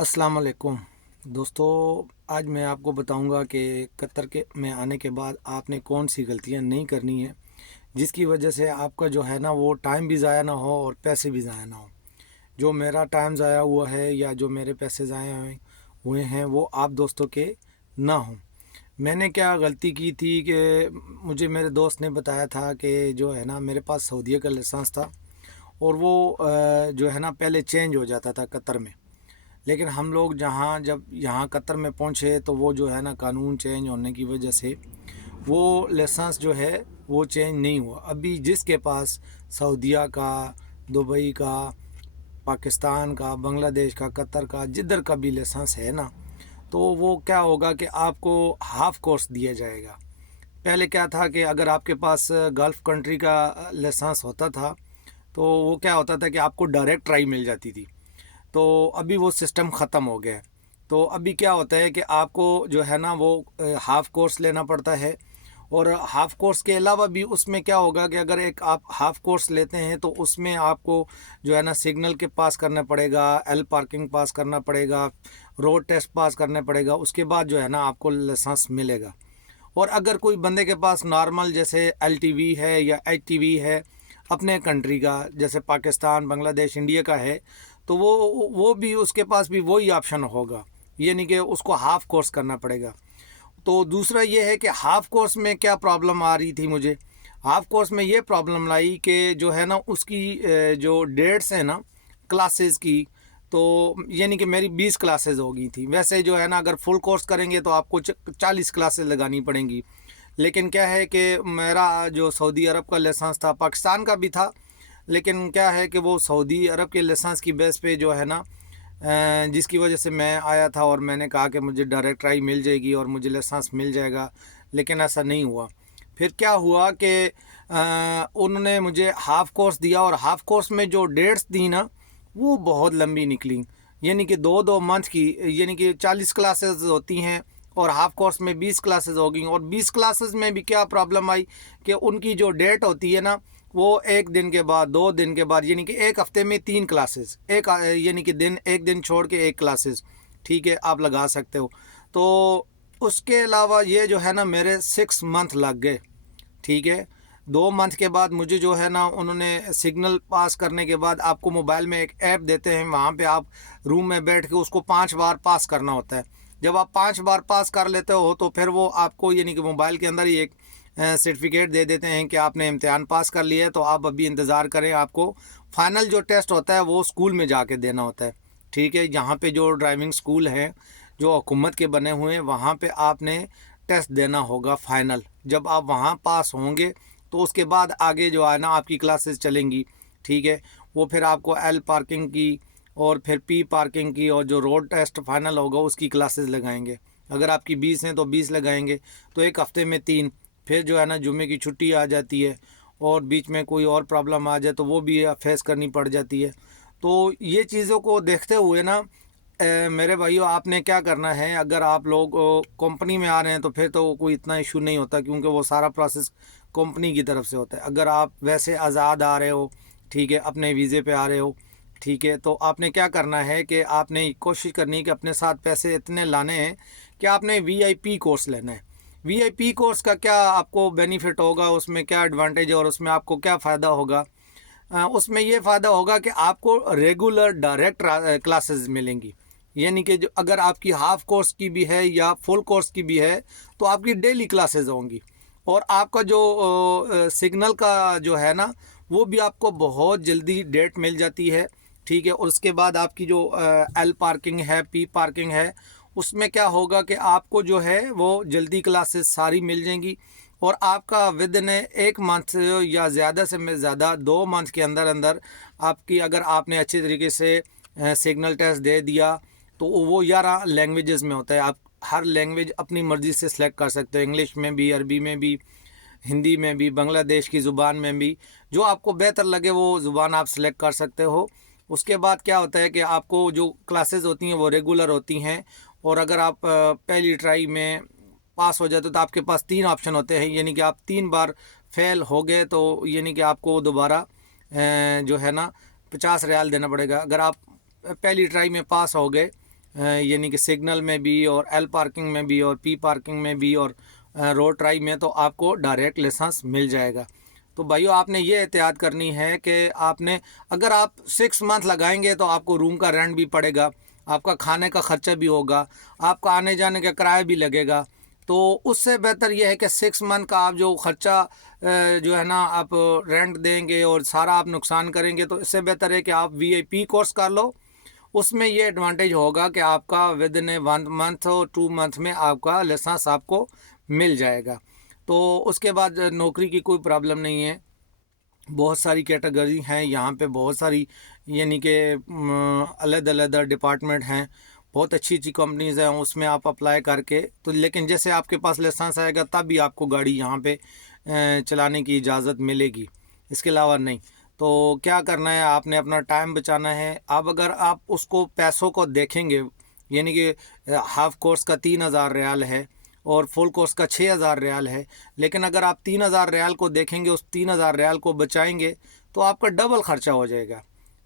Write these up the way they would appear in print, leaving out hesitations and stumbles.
अस्सलाम वालेकुम दोस्तों। आज मैं आपको बताऊंगा कि कतर के में आने के बाद आपने कौन सी गलतियां नहीं करनी है जिसकी वजह से आपका जो है ना वो टाइम भी ज़ाया ना हो और पैसे भी ज़ाया ना हो। जो मेरा टाइम ज़ाया हुआ है या जो मेरे पैसे ज़ाया हुए हैं वो आप दोस्तों के ना हों। मैंने क्या गलती की थी कि मुझे मेरे दोस्त ने बताया था कि जो है ना मेरे पास सऊदीया का लाइसेंस था और वो जो है ना पहले चेंज हो जाता था कतर में। लेकिन हम लोग जब यहाँ कतर में पहुँचे तो वो जो है ना कानून चेंज होने की वजह से वो लाइसेंस जो है वो चेंज नहीं हुआ। अभी जिसके पास सऊदीया का, दुबई का, पाकिस्तान का, बांग्लादेश का, कतर का, जिधर का भी लाइसेंस है ना, तो वो क्या होगा कि आपको हाफ कोर्स दिया जाएगा। पहले क्या था कि अगर आपके पास गल्फ़ कंट्री का लाइसेंस होता था तो वो क्या होता था कि आपको डायरेक्ट ट्राई मिल जाती थी। तो अभी वो सिस्टम ख़त्म हो गया है। तो अभी क्या होता है कि आपको जो है ना वो हाफ़ कोर्स लेना पड़ता है। और हाफ़ कोर्स के अलावा भी उसमें क्या होगा कि अगर एक आप हाफ़ कोर्स लेते हैं तो उसमें आपको जो है ना सिग्नल के पास करना पड़ेगा, एल पार्किंग पास करना पड़ेगा, रोड टेस्ट पास करना पड़ेगा, उसके बाद जो है ना आपको लाइसेंस मिलेगा। और अगर कोई बंदे के पास नॉर्मल जैसे एलटीवी है या एचटीवी है अपने कंट्री का, जैसे पाकिस्तान, बांग्लादेश, इंडिया का है, तो वो भी उसके पास भी वही ऑप्शन होगा, यानी कि उसको हाफ़ कोर्स करना पड़ेगा। तो दूसरा ये है कि हाफ़ कोर्स में क्या प्रॉब्लम आ रही थी मुझे। हाफ़ कोर्स में ये प्रॉब्लम लाई कि जो है ना उसकी जो डेट्स है ना क्लासेस की, तो यानी कि मेरी 20 क्लासेस हो गई थी। वैसे जो है ना अगर फुल कोर्स करेंगे तो आपको 40 क्लासेस लगानी पड़ेंगी। लेकिन क्या है कि मेरा जो सऊदी अरब का लाइसेंस था, पाकिस्तान का भी था, लेकिन क्या है कि वो सऊदी अरब के लाइसेंस की बेस पे जो है ना जिसकी वजह से मैं आया था और मैंने कहा कि मुझे डायरेक्ट ट्राई मिल जाएगी और मुझे लाइसेंस मिल जाएगा, लेकिन ऐसा नहीं हुआ। फिर क्या हुआ कि उन्होंने मुझे हाफ़ कोर्स दिया और हाफ़ कोर्स में जो डेट्स दी ना वो बहुत लंबी निकली। यानी कि 2-2 मंथ की, यानी कि 40 क्लासेस होती हैं और हाफ़ कोर्स में 20 क्लासेस हो गई। और 20 क्लासेस में भी क्या प्रॉब्लम आई कि उनकी जो डेट होती है ना वो एक दिन के बाद, 2 दिन के बाद, यानी कि एक हफ्ते में 3 क्लासेस, यानी कि एक दिन छोड़ के एक क्लासेस, ठीक है, आप लगा सकते हो। तो उसके अलावा ये जो है ना मेरे 6 मंथ लग गए, ठीक है। 2 मंथ के बाद मुझे जो है ना उन्होंने सिग्नल पास करने के बाद आपको मोबाइल में एक ऐप देते हैं, वहाँ पे आप रूम में बैठ के उसको 5 बार पास करना होता है। जब आप 5 बार पास कर लेते हो तो फिर वो आपको यानी कि मोबाइल के अंदर ही एक सर्टिफिकेट दे देते हैं कि आपने इम्तिहान पास कर लिया है, तो आप अभी इंतज़ार करें। आपको फ़ाइनल जो टेस्ट होता है वो स्कूल में जाके देना होता है, ठीक है। यहाँ पे जो ड्राइविंग स्कूल हैं जो हुकूमत के बने हुए हैं वहाँ पे आपने टेस्ट देना होगा फ़ाइनल। जब आप वहाँ पास होंगे तो उसके बाद आगे जो है ना आपकी क्लासेस चलेंगी, ठीक है। वो फिर आपको एल पार्किंग की और फिर पी पार्किंग की और जो रोड टेस्ट फाइनल होगा उसकी क्लासेस लगाएंगे। अगर आपकी 20 हैं तो 20 लगाएंगे, तो एक हफ्ते में 3। फिर जो है ना जुम्मे की छुट्टी आ जाती है और बीच में कोई और प्रॉब्लम आ जाए तो वो भी फेस करनी पड़ जाती है। तो ये चीज़ों को देखते हुए ना मेरे भाइयों आपने क्या करना है, अगर आप लोग कंपनी में आ रहे हैं तो फिर तो कोई इतना इशू नहीं होता, क्योंकि वो सारा प्रोसेस कंपनी की तरफ से होता है। अगर आप वैसे आज़ाद आ रहे हो, ठीक है, अपने वीज़े पे आ रहे हो, ठीक है, तो आपने क्या करना है कि आपने कोशिश करनी है कि अपने साथ पैसे इतने लाने हैं कि आपने वीआईपी कोर्स लेना है। वीआईपी कोर्स का क्या आपको बेनिफिट होगा, उसमें क्या एडवांटेज है और उसमें आपको क्या फ़ायदा होगा। उसमें ये फ़ायदा होगा कि आपको रेगुलर डायरेक्ट क्लासेस मिलेंगी। यानी कि जो अगर आपकी हाफ़ कोर्स की भी है या फुल कोर्स की भी है तो आपकी डेली क्लासेस होंगी। और आपका जो सिग्नल का जो है ना वो भी आपको बहुत जल्दी डेट मिल जाती है, ठीक है। और उसके बाद आपकी जो एल पार्किंग है, पी पार्किंग है, उसमें क्या होगा कि आपको जो है वो जल्दी क्लासेस सारी मिल जाएंगी। और आपका विद इन 1 मंथ या ज़्यादा से ज़्यादा 2 मंथ के अंदर अंदर आपकी, अगर आपने अच्छे तरीके से सिग्नल टेस्ट दे दिया तो वो 11 लैंग्वेजेस में होता है। आप हर लैंग्वेज अपनी मर्ज़ी से सिलेक्ट कर सकते हो, इंग्लिश में भी, अरबी में भी, हिंदी में भी, बांग्लादेश की ज़ुबान में भी, जो आपको बेहतर लगे वो ज़ुबान आप सेलेक्ट कर सकते हो। उसके बाद क्या होता है कि आपको जो क्लासेस होती हैं वो रेगुलर होती हैं। और अगर आप पहली ट्राई में पास हो जाते तो आपके पास 3 ऑप्शन होते हैं, यानी कि आप 3 बार फेल हो गए तो यानी कि आपको दोबारा जो है ना 50 रियाल देना पड़ेगा। अगर आप पहली ट्राई में पास हो गए यानी कि सिग्नल में भी और एल पार्किंग में भी और पी पार्किंग में भी और रोड ट्राई में, तो आपको डायरेक्ट लाइसेंस मिल जाएगा। तो भाइयों आपने ये एहतियात करनी है कि आपने, अगर आप 6 मंथ लगाएंगे तो आपको रूम का रेंट भी पड़ेगा, आपका खाने का खर्चा भी होगा, आपका आने जाने का किराया भी लगेगा। तो उससे बेहतर यह है कि 6 मंथ का आप जो खर्चा जो है ना आप रेंट देंगे और सारा आप नुकसान करेंगे, तो इससे बेहतर है कि आप वीआईपी कोर्स कर लो। उसमें ये एडवांटेज होगा कि आपका विद इन 1 मंथ और 2 मंथ में आपका लाइसेंस आपको मिल जाएगा। तो उसके बाद नौकरी की कोई प्रॉब्लम नहीं है। बहुत सारी कैटेगरी हैं यहाँ पे, बहुत सारी यानी कि अलग अलग डिपार्टमेंट हैं, बहुत अच्छी अच्छी कंपनीज़ हैं, उसमें आप अप्लाई करके तो, लेकिन जैसे आपके पास लाइसेंस आएगा तब भी आपको गाड़ी यहाँ पे चलाने की इजाज़त मिलेगी, इसके अलावा नहीं। तो क्या करना है, आपने अपना टाइम बचाना है। अब अगर आप उसको पैसों को देखेंगे, यानी कि हाफ कोर्स का 3,000 रियाल है और फुल कोर्स का 6,000 रियाल है, लेकिन अगर आप 3,000 रियाल को देखेंगे, उस 3,000 रियाल को बचाएंगे तो आपका डबल ख़र्चा हो जाएगा।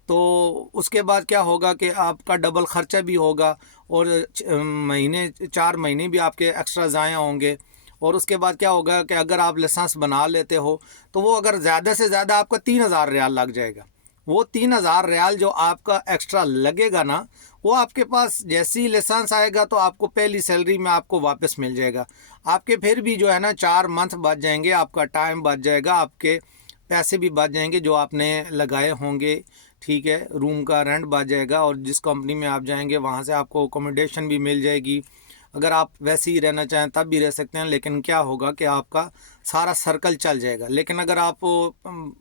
तो उसके बाद क्या होगा कि आपका डबल ख़र्चा भी होगा और महीने 4 महीने भी आपके एक्स्ट्रा ज़ाया होंगे। और उसके बाद क्या होगा कि अगर आप लाइसेंस बना लेते हो तो वो अगर ज़्यादा से ज़्यादा आपका 3,000 रियाल लग जाएगा। वो 3,000 रियाल जो आपका एक्स्ट्रा लगेगा ना, वो आपके पास जैसे ही लाइसेंस आएगा तो आपको पहली सैलरी में आपको वापस मिल जाएगा। आपके फिर भी जो है ना 4 मंथ बच जाएंगे, आपका टाइम बच जाएगा, आपके पैसे भी बच जाएंगे जो आपने लगाए होंगे। ठीक है, रूम का रेंट बच जाएगा और जिस कंपनी में आप जाएंगे वहाँ से आपको अकोमोडेशन भी मिल जाएगी। अगर आप वैसे ही रहना चाहें तब भी रह सकते हैं, लेकिन क्या होगा कि आपका सारा सर्कल चल जाएगा। लेकिन अगर आप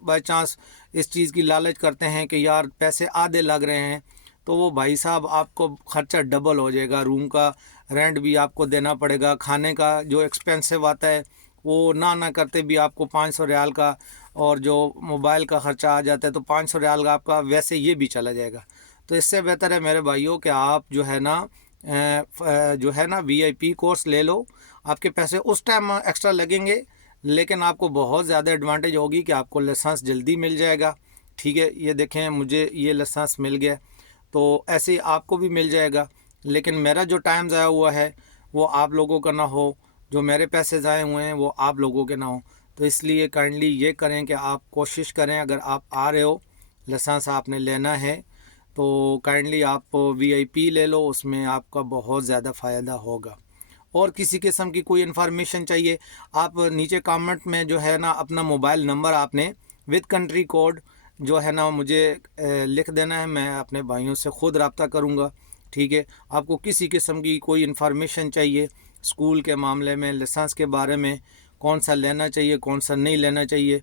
बाई चांस इस चीज़ की लालच करते हैं कि यार पैसे आधे लग रहे हैं, तो वो भाई साहब आपको ख़र्चा डबल हो जाएगा। रूम का रेंट भी आपको देना पड़ेगा, खाने का जो एक्सपेंसिव आता है वो ना करते भी आपको 500 रियाल का, और जो मोबाइल का ख़र्चा आ जाता है तो 500 रियाल का आपका वैसे ये भी चला जाएगा। तो इससे बेहतर है मेरे भाइयों कि आप जो है ना जो है ना वीआईपी कोर्स ले लो। आपके पैसे उस टाइम एक्स्ट्रा लगेंगे, लेकिन आपको बहुत ज़्यादा एडवांटेज होगी कि आपको लाइसेंस जल्दी मिल जाएगा। ठीक है, ये देखें मुझे ये लाइसेंस मिल गया, तो ऐसे ही आपको भी मिल जाएगा। लेकिन मेरा जो टाइम ज़ाया हुआ है वो आप लोगों का ना हो, जो मेरे पैसे ज़ाया हुए हैं वो आप लोगों के ना हो। तो इसलिए काइंडली ये करें कि आप कोशिश करें, अगर आप आ रहे हो लाइसेंस आपने लेना है तो काइंडली आप वीआईपी ले लो, उसमें आपका बहुत ज़्यादा फ़ायदा होगा। और किसी किस्म की कोई इन्फॉर्मेशन चाहिए, आप नीचे कमेंट में जो है ना अपना मोबाइल नंबर आपने विद कंट्री कोड जो है ना मुझे लिख देना है, मैं अपने भाइयों से ख़ुद रब्ता करूँगा। ठीक है, आपको किसी किस्म की कोई इन्फॉर्मेशन चाहिए स्कूल के मामले में, लाइसेंस के बारे में, कौन सा लेना चाहिए कौन सा नहीं लेना चाहिए,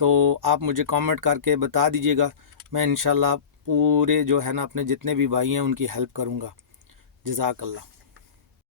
तो आप मुझे कमेंट करके बता दीजिएगा। मैं इंशाल्लाह पूरे जो है ना अपने जितने भी भाई हैं उनकी हेल्प करूँगा। जज़ाकल्लाह।